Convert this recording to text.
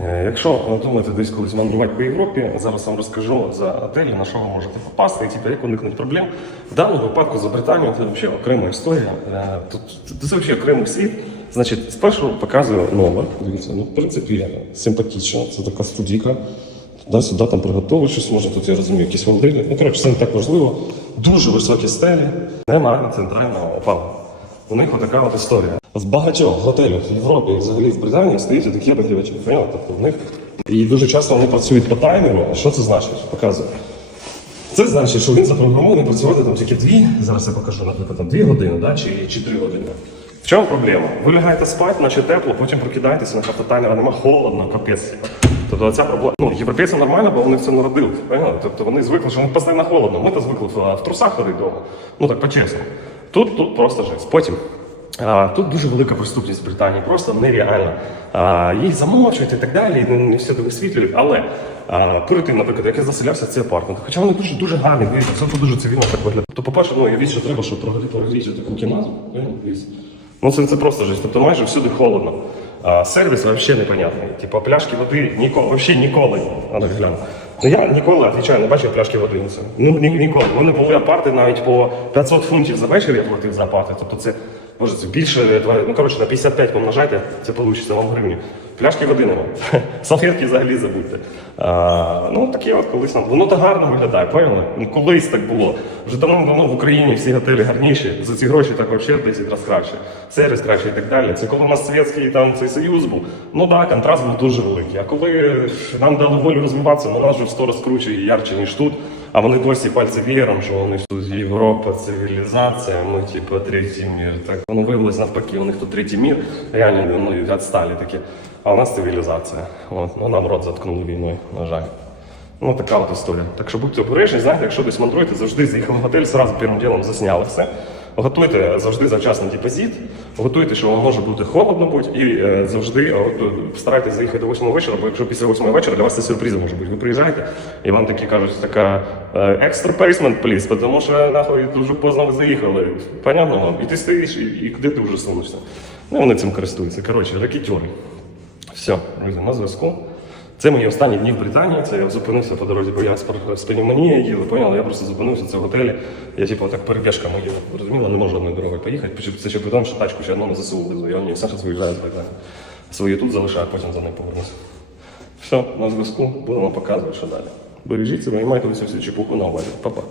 Е, Якщо думаєте десь колись мандрувати по Європі, зараз вам розкажу за готелі, на що ви можете попасти, і типу, як уникнути проблем. В даному випадку за Британію це взагалі окрема історія. Е, Тут це взагалі окремий світ. Значить, спершу показую номер. Дивіться, ну в принципі симпатично. Це така студійка. Туди-сюди там приготовиш щось, може тут я розумію, якісь холодильник. Ну, коротше, це не так важливо. Дуже високі стелі, немає центрального опалу. У них отака от історія. В багатьох готелях в Європі і взагалі в Британії стоїть такі обігрівачі. Поняли? Тобто в них і дуже часто вони працюють по таймеру. А Що це значить? Показую. Це значить, що він запрограмований працювати там тільки дві, зараз я покажу, наприклад, там дві години, да, чи, чи три години. В чому проблема? Ви лягаєте спати, наче тепло, потім прокидаєтеся на автотаймер, а нема холодно, капець. Тобто ця проблема. Ну, європейцям нормально, бо вони в це народились. Поняли? Тобто вони звикли, що вони постійно холодно. Ми то звикли в, в трусах ходити вдома. Ну так по-чесному. Тут, тут просто жесть. Потім. Тут дуже велика преступність в Британії, просто нереальна. А, їх замовчують і так далі, і не, все висвітлюють. Але перед тим, наприклад, як я заселявся в цей апартмент, хоча вони дуже дуже гарні, дивіться, все дуже цивільно так виглядає. То, по-перше, ну я що треба, щоб прогріти таку кімнату. Ну це, це просто жесть. Тобто майже всюди холодно. А, сервіс взагалі непонятний. Типу пляшки води ніколи, взагалі ніколи. Надо гляну. Ну я ніколи, відвічаю, не бачив пляшки води. на. Ну ні, ніколи. Мене були апарти навіть по 500 фунтів за вечір я платив за апарти. Тобто це може більше, два- ну коротше на 55 помножайте, це вийде вам гривні. Пляшки води нема. Салфетки взагалі забудьте. А, ну таке от колись нам. Воно так гарно виглядає, поняли? Ну колись так було. Вже давно-давно в Україні всі готелі гарніші. За ці гроші так взагалі 10 разів краще. Сервіс краще і так далі. Це коли у нас совєтський там цей союз був. Ну так, да, контраст був дуже великий. А коли нам дали волю розвиватися, ну нас вже в сто раз круче і ярче, ніж тут. А вони досі пальці віром, що вони тут Європа, цивілізація, ми типу третій мір. Так воно виявилось навпаки, у них тут третій мір, реально ну, відсталі такі. А у нас цивілізація. От, ну нам рот заткнули війною, на жаль. Ну така от історія. Так що будьте обережні, знаєте, якщо десь мандруєте, завжди з'їхав в готель, зразу першим ділом засняли все. Готуйте завжди завчасний депозит, готуйте, що вам може бути холодно бути, і е, завжди е, старайтесь заїхати до 8 вечора, бо якщо після 8 вечора для вас це сюрприз може бути. Ви приїжджаєте, і вам такі кажуть, така екстра пейсмент, пліс, тому що нахуй дуже поздно ви заїхали. Понятно вам? І ти стоїш, і, і куди ти вже сунешся. Ну вони цим користуються. Коротше, ракетьори. Все, друзі, на зв'язку. Це мої останні дні в Британії. Це я зупинився по дорозі, бо я з пневмонією їли, поняли? Я просто зупинився це в готелі. Я типу так перебіжками їду. Розуміла, не можу одною дорогою поїхати. Це ще тому, що тачку ще одну на ЗСУ везу. Я не Саша виїжджає з Британії. Свою тут залишаю, потім за нею повернуся. Все, на зв'язку. Будемо показувати, що далі. Бережіть себе і майте всю чепуху на увазі. Па-па.